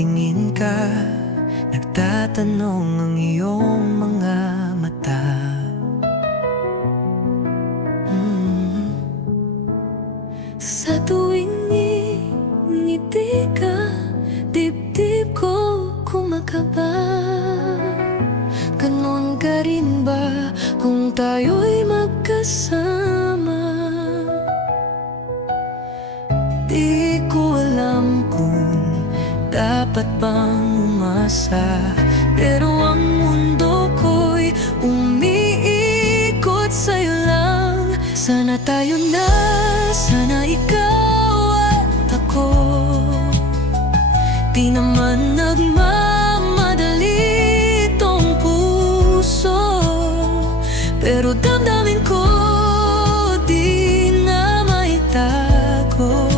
Tumitingin ka, nagtatanong ang iyong mga mata. Sa tuwing ngiti ka, dibdib ko kumakaba. Ganon ka rin ba kung tayo'y magkasama? Di ko alam kung dapat bang umasa, pero ang mundo ko'y umiikot sa'yo lang. Sana tayo na, sana ikaw at ako. Di naman nagmamadali tong puso, pero damdamin ko di na maitago.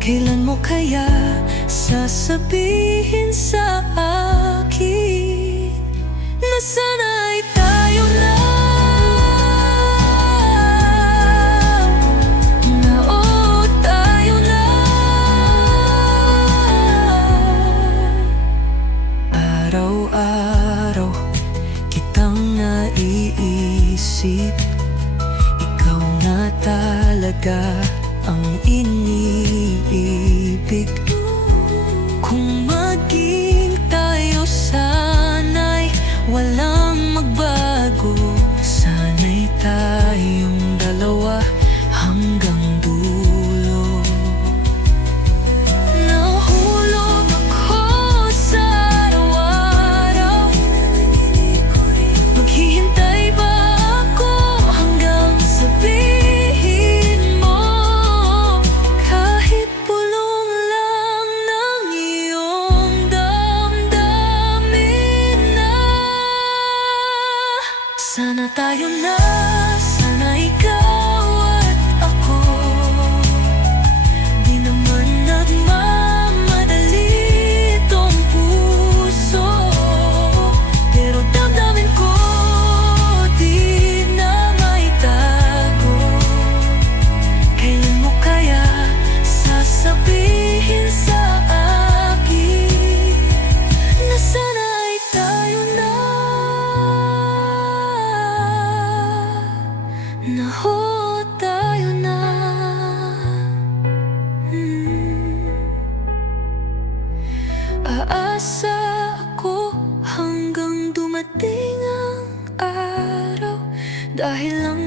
Kailan mo kaya sasabihin sa akin na sana ay tayo na? Araw-araw kitang naiisip, ikaw na talaga ang iniibig. Kung maging tayo sana'y walang magbago, sana'y tayong dalawa hanggang dulo. Nahulog ako sa araw-araw, maghihintay ba ako hanggang sabihin mo, kahit pulong lang ng iyong damdamin na sana tayo na, sana ikaw at ako. Di naman nagmamadali tong puso, pero damdamin ko di na maitago. Kailan mo kaya sasabihin sa akin na sana ay tayo na? Naho, tayo na. Aasa ako hanggang dumating ang araw, dahil lang